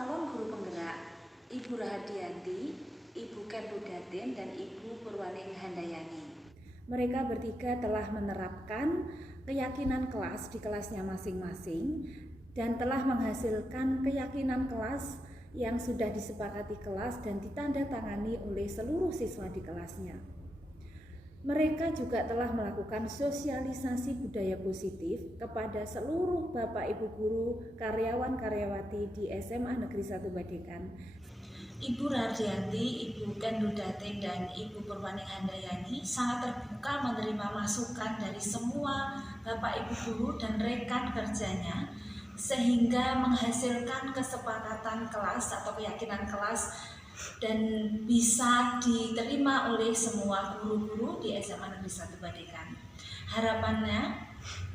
calon guru penggerak, Ibu Rahadianti, Ibu Kemludatin, dan Ibu Purwaning Handayani. Mereka bertiga telah menerapkan keyakinan kelas di kelasnya masing-masing dan telah menghasilkan keyakinan kelas yang sudah disepakati kelas dan ditandatangani oleh seluruh siswa di kelasnya. Mereka juga telah melakukan sosialisasi budaya positif kepada seluruh Bapak Ibu guru, karyawan-karyawati di SMA Negeri 1 Badekan. Ibu Rahadianti, Ibu Kemludatin, dan Ibu Purwaning Handayani sangat terbuka menerima masukan dari semua Bapak Ibu guru dan rekan kerjanya sehingga menghasilkan kesepakatan kelas atau keyakinan kelas dan bisa diterima oleh semua guru-guru di SMA Negeri 1 Badekan. Harapannya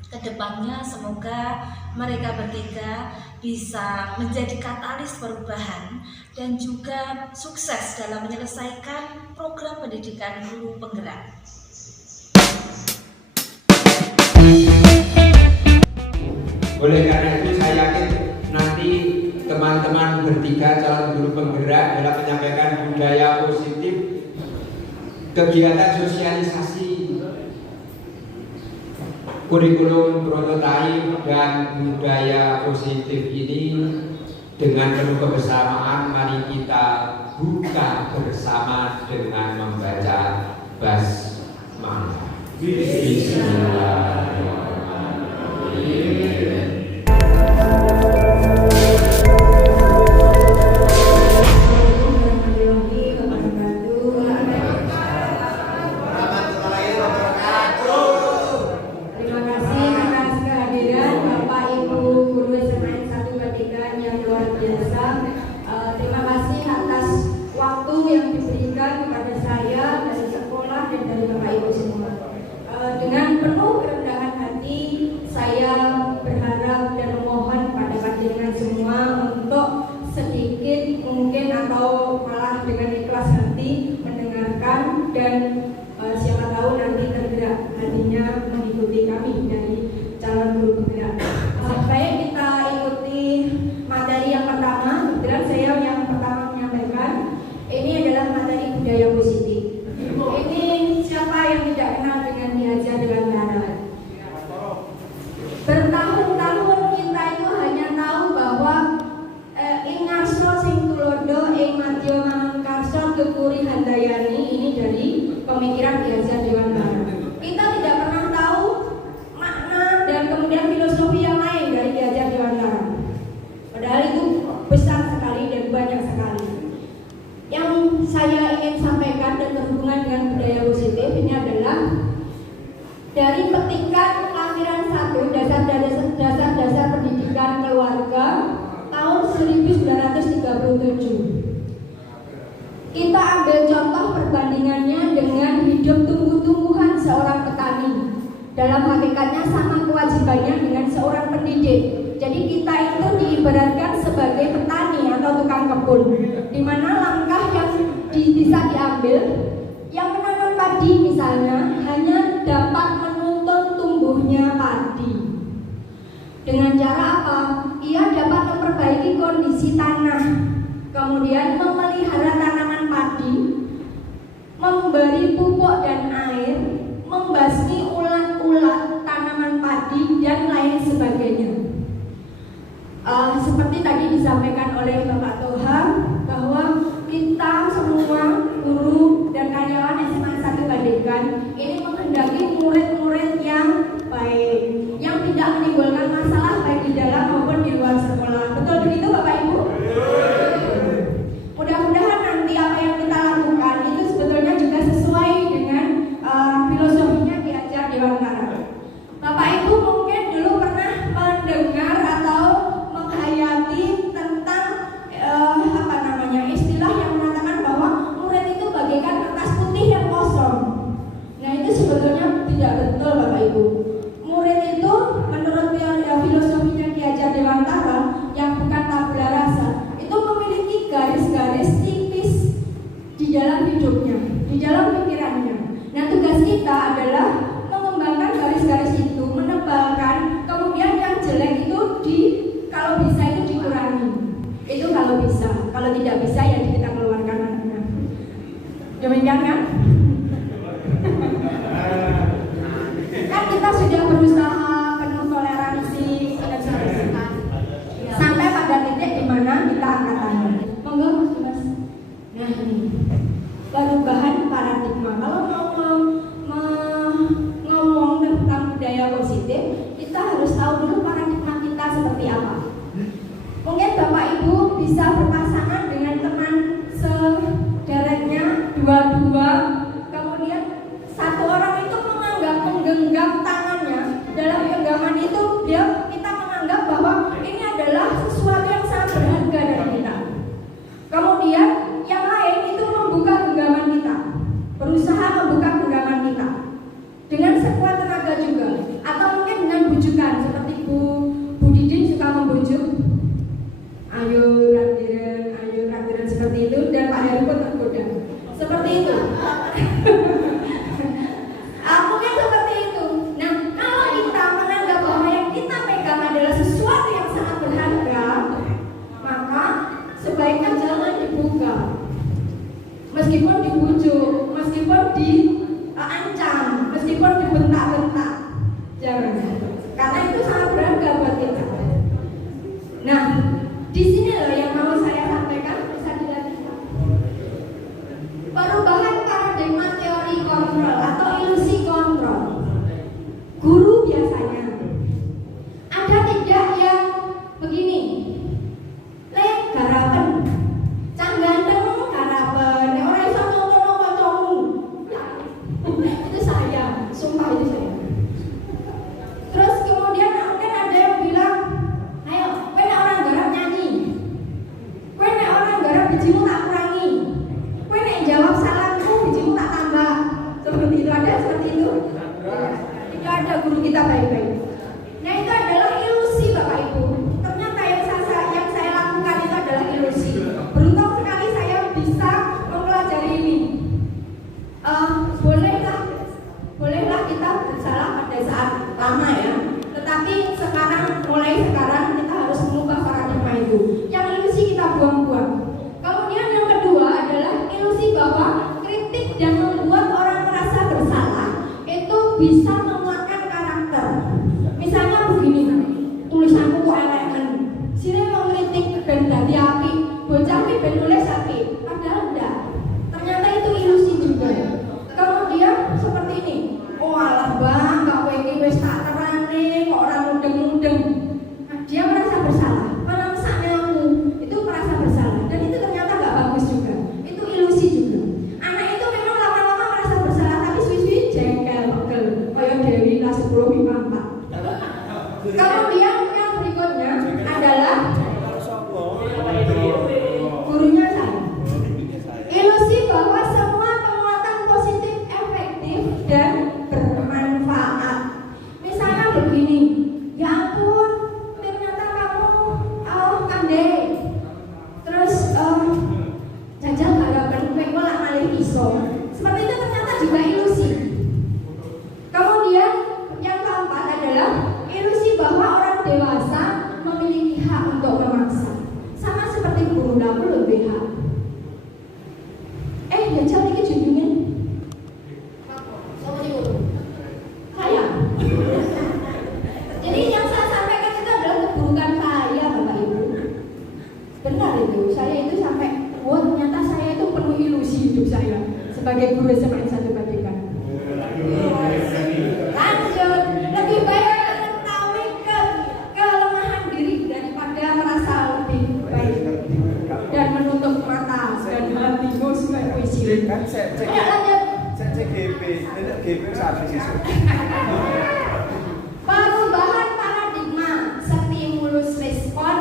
kedepannya semoga mereka bertiga bisa menjadi katalis perubahan dan juga sukses dalam menyelesaikan program pendidikan guru penggerak. Oleh karena itu saya yakin nanti teman-teman bertiga calon guru penggerak dalam menyampaikan budaya positif, kegiatan sosialisasi kurikulum prototipe dan budaya positif ini dengan penuh kebersamaan mari kita buka bersama dengan membaca basmalah. Bismillahirrahmanirrahim. Terima kasih atas waktu yang diberikan kepada saya dari sekolah dan dari Bapak Ibu semua. Dengan penuh kerendahan hati saya berharap dan memohon pada panjenengan semua untuk sedikit mungkin atau malah dengan ikhlas hati mendengarkan dan siapa tahu nanti tergerak hatinya mengikuti kami dari calon guru penggerak. Baik, kita ikuti materi yang pertama. Kebetulan saya yang pertama menyampaikan ini adalah materi budaya positif. Ini siapa yang tidak kenal dengan diajar dengan barat? Bertahun-tahun kita itu hanya tahu bahwa ing ngarso sing tulodo ing madya manungkarso tuturi handayani, ini dari pemikiran diajar dengan barat. Kita tidak pernah tahu makna dan kemudian filosofi yang lain dari diajar dengan barat. Padahal itu besar sekali dan banyak sekali. Yang saya ingin sampaikan dan berhubungan dengan budaya positif ini adalah dari petikan kelahiran 1 dasar pendidikan keluarga tahun 1937. Kita ambil contoh perbandingannya dengan hidup tumbuh-tumbuhan seorang petani. Dalam hakikatnya sama kewajibannya dengan seorang pendidik. Jadi kita itu diibaratkan sebagai petani atau tukang kebun, di mana langkah yang bisa diambil, yang menanam padi misalnya hanya dapat menuntun tumbuhnya padi. Dengan cara apa? Ia dapat memperbaiki kondisi tanah, kemudian memelihara tanaman padi, memberi pupuk dan air, membasmi ulat-ulat tanaman padi dan lain sebagainya. Seperti tadi disampaikan oleh Bapak Toha bahwa kita semua guru dan karyawan SMA 1 Badekan ini menghendaki murid-murid yang baik, yang tidak menimbulkan masalah baik di dalam maupun di luar sekolah. Betul begitu Bapak Ibu? Mudah-mudahan nanti apa yang kita lakukan itu sebetulnya juga sesuai dengan filosofinya diajar di Wangkara. Bapak Ibu mungkin dulu pernah mendengar atau menghayati tentang kalau bisa. Kalau tidak bisa ya kita keluarkan anaknya. Demikian kan? Kan kita sudah berusaha penuh toleransi dan sebagainya. Sampai pada titik di mana kita angkat tangan. Monggo Mas. Nah ini perubahan paradigma. Kalau ngomong tentang budaya positif, kita harus tahu dulu paradigma kita seperti apa. Mungkin Bapak Ibu bisa berpasangan dengan teman sederetnya dua-dua, kemudian satu orang itu menggenggam tangannya. Dalam genggaman itu kita menganggap bahwa ini adalah sesuatu yang sangat berharga dari kita. Kemudian yang lain itu membuka genggaman kita, berusaha membuka genggaman kita dengan sekuat tenaga juga, atau mungkin dengan bujukan seperti Bu Didin suka membujuk, ayo raktiran seperti itu, dan Pak Heru pun tergoda seperti itu. Mungkin seperti itu. Nah, kalau kita menganggap bahwa yang kita pegang adalah sesuatu yang sangat berharga, maka sebaiknya jangan dibuka. Meskipun dibujuk, meskipun diancam, meskipun dibentak-bentak, jangan. Karena itu sangat berharga buat kita. Nah, di sini loh yang mau saya sampaikan, bisa dilihat. Perubahan paradigma teori kontrol atau ilusi kontrol. Guru biasanya ada tidak yang begini, garapen, cangganteng garapen, orang iso nonton kancamu. Itu saya, sumpah itu saya. Terus kemudian mungkin ada yang bilang, ayo, kowe nek orang garap nyanyi, kowe nek orang garap bijimu tak kurangi, kowe nek jawab salamku bijimu tak tambah. Seperti itu, ada seperti itu. Tidak ada guru kita baik-baik. Nah itu adalah ilusi Bapak Ibu. Ternyata yang saya lakukan itu adalah ilusi. Beruntung sekali saya bisa mempelajari ini. Bolehlah kita bersalah pada saat lama ya. Tetapi mulai sekarang kita harus mengubah paradigma itu. Yang ilusi kita buang-buang. Kemudian yang kedua adalah ilusi bahwa kritik dan membuat orang merasa bersalah itu bisa menguatkan karakter. Misalnya begini, tulisanku kok elek-elek. Sini mau kritik ben dadi api, bocah iki ben nulis api. Padahal enggak. Ternyata itu ilusi juga. Kemudian seperti ini. Oh alah Bang, kowe iki wis tak terane kok ora mudeng-mudeng. Nah, dia merasa bersalah. Malah mesaknya aku itu merasa bersalah. Dan itu ternyata enggak bagus juga. Itu ilusi juga. Anak itu memang lama-lama merasa bersalah tapi suwi-suwi jengkel, pegel. Kayak Dewi kelas 10 IPA 4. Kemudian yang berikutnya adalah gurunya saya. Ilusi bahwa semua penguatan positif efektif dan bermanfaat. Misalnya begini, ya ampun, ternyata kamu pandai. Terus jajal garapan kowe malah malih iso. Seperti itu ternyata juga ilusi. Kemudian yang keempat adalah ilusi bahwa orang dewasa memiliki hak untuk memaksa. Sama seperti guru dapur lebih hak. Jajal ini junjungan. Sama guru. Saya. Jadi yang saya sampaikan itu adalah keburukan saya, Bapak Ibu. Benar itu. Saya itu sampai, ternyata saya itu penuh ilusi hidup saya sebagai guru SMA 1 Badekan. Lanjut, lebih baik mengetahui kelemahan diri daripada merasa lebih baik dan menutup mata dan hati sebagai puisi. Ayo lanjut. Perubahan paradigma stimulus respon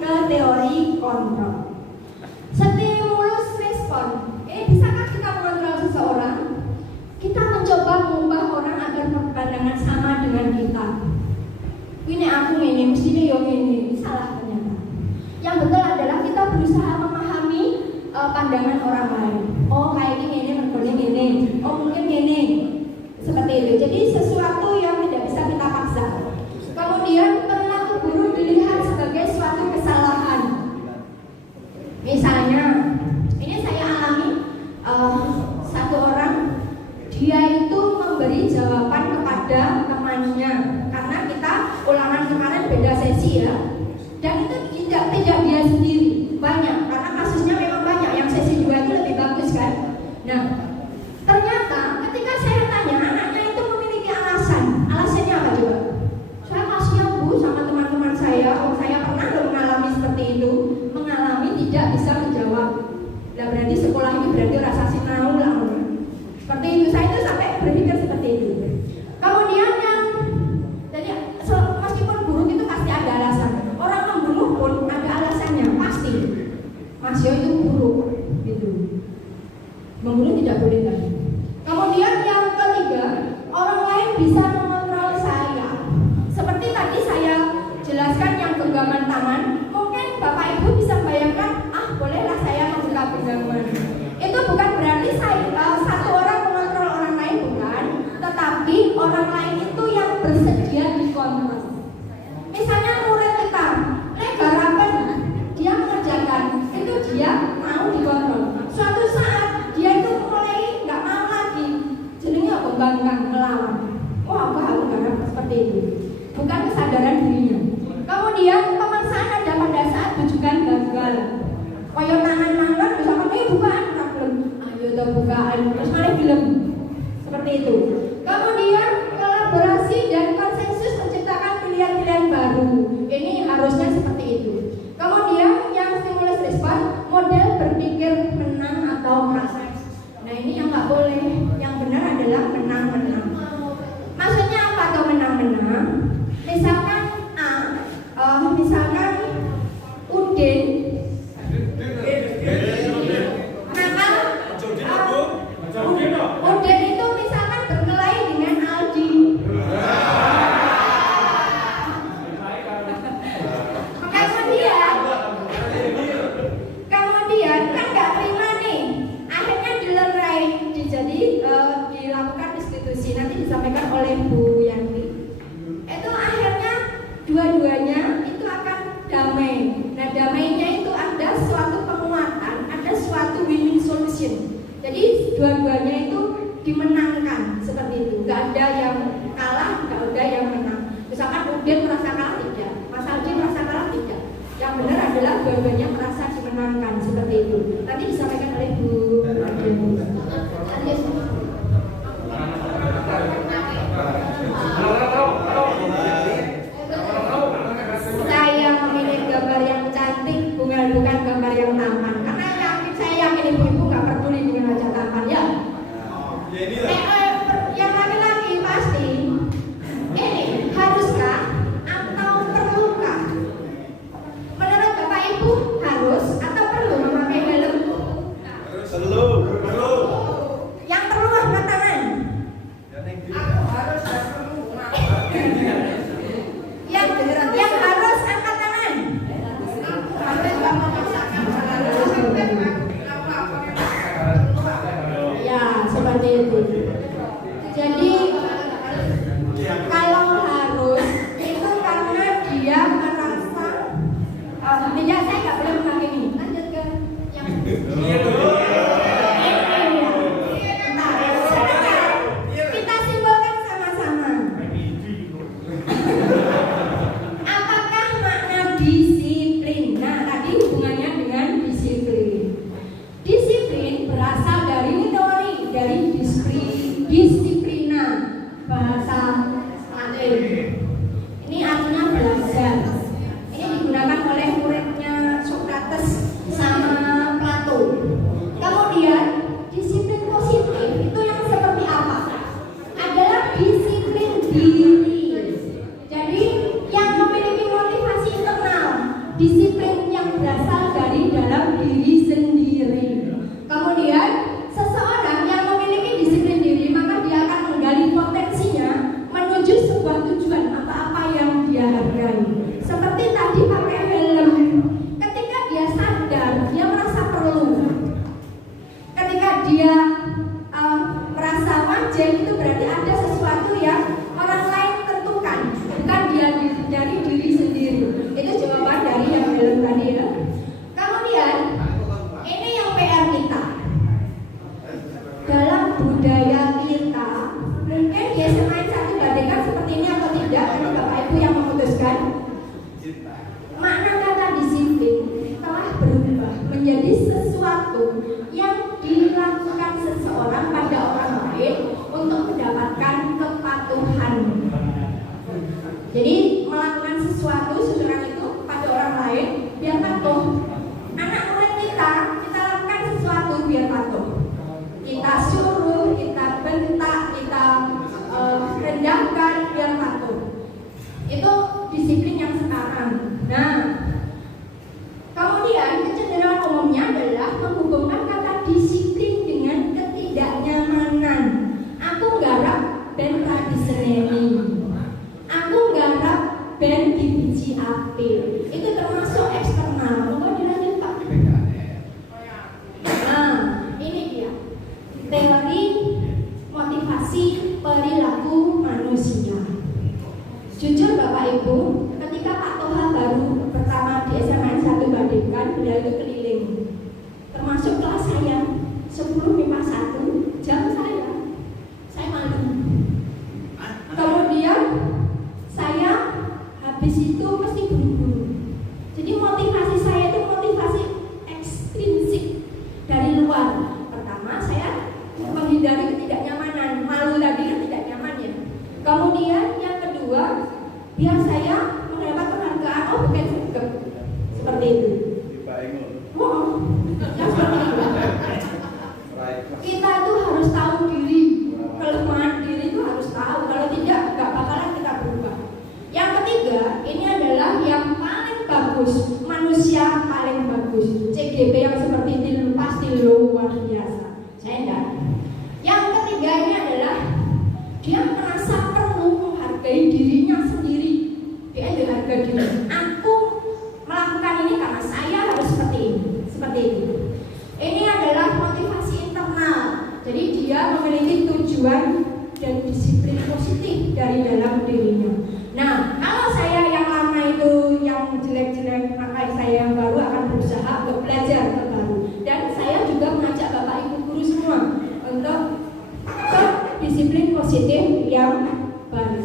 ke teori kontrol. Stimulus respon. Bisakah kita mengontrol seseorang? Kita mencoba mengubah orang agar berpandangan sama dengan kita. Ini aku ini, mestinya yo ini, salah ternyata. Yang betul adalah kita berusaha memahami pandangan orang lain. Oh kayak ini mergone ini. Oh mungkin ini. Seperti itu. Jadi sesuatu yang tidak bisa kita paksa. Kemudian perilaku buruk dilihat sebagai suatu kesalahan. Misalnya, ini saya alami satu orang, dia itu memberi jawaban kepada temannya karena kita ulangan kemarin beda sesi ya, dan itu tidak dia sendiri, banyak karena kasusnya memang banyak yang sesi 2 itu lebih bagus kan. Nah, ternyata ketika saya tanya, anaknya itu memiliki alasannya apa coba? Saya kasihan Bu sama teman-teman saya, saya pernah mengalami seperti itu, mengalami tidak bisa menjawab. Nah, berarti sekolah ini berarti rasa sinau lah. Seperti itu, saya itu sampai berpikir seperti itu. Kemudian yang, jadi meskipun buruk itu pasti ada alasan. Orang membunuh pun ada alasannya, pasti. Mas Yo itu buruk, gitu. Membunuh tidak boleh kan. Kemudian yang ketiga, orang lain bisa mengontrol saya. Seperti tadi saya jelaskan yang genggaman tangan, mungkin Bapak Ibu bisa bayangkan, bolehlah saya membuka genggaman. Itu bukan berarti satu orang mengontrol orang lain, bukan, tetapi orang lain itu yang bersedia dikontrol. Misalnya murid kita, garapan dia mengerjakan, itu dia mau dikontrol. Suatu saat dia itu mulai nggak mau lagi, jadinya membangkang, melawan. Wah, aku garap seperti itu. Bukan kesadaran dirinya. Kemudian pemaksaan ada pada saat bujukan gagal. Koyo tangan misalkan, bukaan, belum. Ayo kita bukaan, terus malah film. Seperti itu. Kemudian kolaborasi dan konsensus menciptakan pilihan-pilihan baru. Ini harusnya seperti itu. Kemudian yang stimulus respon, model berpikir menang atau merasa. Nah, ini yang nggak boleh. Yang benar adalah menang-menang. Maksudnya apa tuh menang-menang? Misalkan misalkan Udin nakal, Udin itu misalkan berkelahi dengan Aldi. Kemudian kan nggak terima nih, akhirnya dilerai, dilakukan restitusi, nanti disampaikan oleh Bu Yanti. Itu akhirnya dua-duanya itu akan damai. Nah, damainya itu ada suatu penguatan, ada suatu win-win solution. Jadi dua-duanya itu dimenangkan seperti itu. Gak ada yang kalah, gak ada yang menang. Misalkan Udin merasa kalah, tidak. Mas Aldi merasa kalah, tidak. Yang benar adalah dua-duanya merasa dimenangkan seperti itu. Nanti disampaikan oleh Bu Adin. Saya memilih gambar yang cantik, bukan gambar yang tampan. Karena saya yakin ibu-ibu nggak peduli dengan wajah tampan ya. Yang laki-laki pasti ini haruskah atau perlukah? Menurut Bapak Ibu harus atau perlu memakai helm? Perlu. Yang perlu angkat tangan. Yang harus angkat tangan. Ya, seperti itu. menjadi sesuatu yang dilakukan seseorang pada orang lain untuk mendapatkan kepatuhan. Jadi melakukan sesuatu seseorang itu pada orang lain biar patuh. Anak murid kita lakukan sesuatu biar patuh. Kita suruh, kita bentak, kita rendahkan biar patuh. Itu disiplin yang sekarang. Nah, kemudian kecenderungan umumnya adalah menghubungkan kata disiplin dengan ketidaknyamanan. Aku nggarap ben tradiseneni. Aku nggarap ben dibiji apil. Itu termasuk eksternal. Monggo dilanjut Pak. Nah, ini dia teori motivasi perilaku manusia. Jujur Bapak Ibu, ketika Pak Toha baru pertama di SMA 1 Badekan, beliau itu keliling, termasuk kelas saya 10 MIPA 1, jam saya malu. Kemudian saya habis itu mesti buru-buru. Jadi motivasi saya itu motivasi ekstrinsik dari luar. Pertama saya menghindari ketidaknyamanan, malu tadi kan tidak nyaman ya. Kemudian yang kedua, biar saya mendapat penghargaan, oh bukan cukup seperti itu. Wow, ya seperti itu. Kita tuh harus tahu diri, kelemahan diri itu harus tahu. Kalau tidak, nggak bakalan kita berubah. Yang ketiga, ini adalah yang paling bagus, manusia paling bagus. CGP yang seperti itu pasti luar biasa. Saya enggak. Yang ketiga ini adalah dia merasa perlu menghargai dirinya sendiri. Dia ada harga diri. Aku melakukan ini karena saya harus seperti ini, seperti itu. Ini adalah motivasi internal. Jadi dia memiliki tujuan dan disiplin positif dari dalam dirinya. Nah, kalau saya yang lama itu yang jelek-jelek, maka saya yang baru akan berusaha untuk belajar terbaru. Dan saya juga mengajak Bapak Ibu guru semua untuk ke disiplin positif yang baru.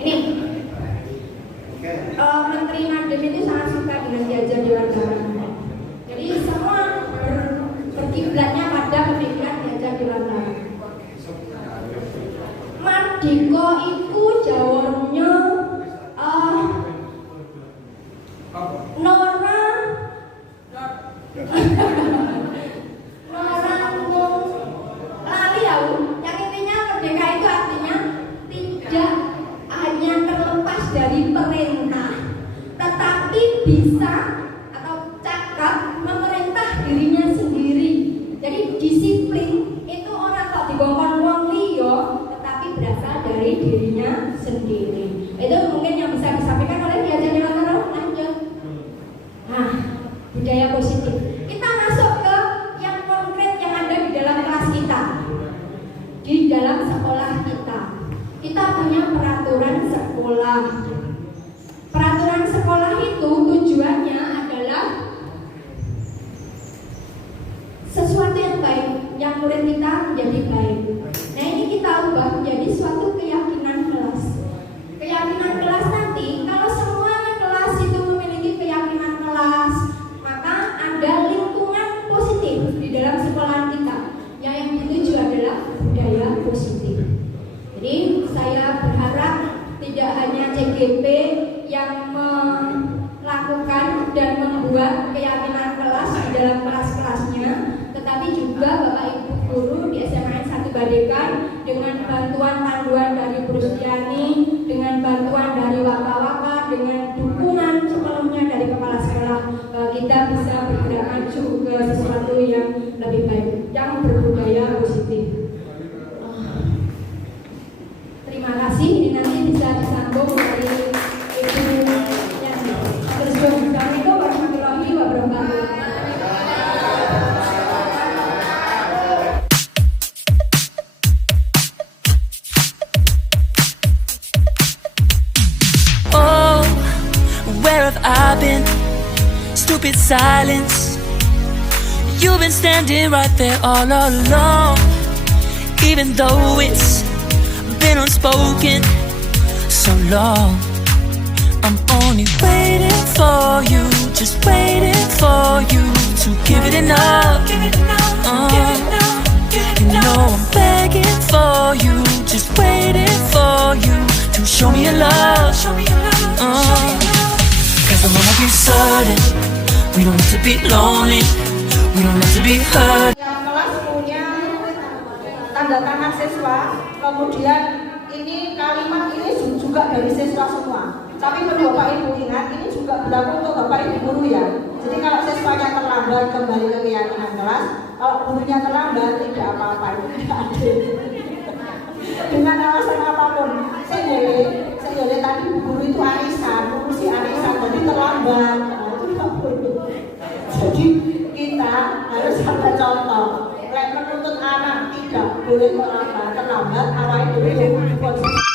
Ini Menteri Nadiem itu sangat suka dengan diajar Dewan Darat. Jadi semua berkiblatnya pada pemikiran diajar Dewan Darat. Mardiko itu jawabannya Nora lali ya, yang intinya merdeka itu artinya tidak hanya terlepas dari perintah, tetapi bisa atau cakap memerintah dirinya sendiri. Jadi disiplin itu orang kok dikongkon wong liya, tetapi berasal dari dirinya sendiri. Itu mungkin yang bisa disampaikan oleh diajar Dewan Darat. Lanjut. Nah, budaya positif. Kita masuk ke yang konkret yang ada di dalam kelas kita, di dalam sekolah kita. Kita punya peraturan sekolah. Peraturan sekolah itu tujuannya adalah sesuatu yang baik, yang murid kita menjadi baik. Nah, ini kita ubah menjadi suatu keyakinan kelas. Keyakinan kelas nanti, kalau semuanya kelas itu memiliki keyakinan kelas, maka ada lingkungan positif di dalam sekolah kita. Yang dituju adalah budaya positif. Jadi saya berharap tidak hanya CGP yang melakukan dan membuat keyakinan kelas di dalam kelas-kelasnya, tetapi juga Bapak Ibu guru di SMA 1 Badekan dengan bantuan panduan dari Bu Rustiani, dengan bantuan dari waka-waka, dengan dukungan sepenuhnya dari kepala sekolah, kita bisa bergerak maju ke sesuatu yang lebih baik, yang berbudaya positif. Terima kasih. Ini nanti bisa disambung dari Ibu Yani. Assalamualaikum warahmatullahi wabarakatuh. Oh, where have I been? Stupid silence. You've been standing right there all along, even though it's been unspoken so long. I'm only waiting for you, just waiting for you to give it enough. You know I'm begging for you, just waiting for you to show me your love. Cause I wanna be certain we don't have to be lonely, we don't have to be hurt. Yang kelas punya tanda tangan siswa, kemudian ini kalimat ini juga dari siswa semua. Tapi perlu Bapak Ibu ingat, ini juga berlaku untuk Bapak Ibu guru ya. Jadi kalau siswanya terlambat kembali ke keyakinan kelas, kalau gurunya terlambat tidak apa-apa, itu tidak adil. Dengan alasan apapun, saya tadi guru itu arisan, ngurusi arisan, jadi terlambat. Nah, itu tidak boleh. Jadi kita harus ada contoh. Menuntut anak tidak boleh terlambat, awal dulu konsisten.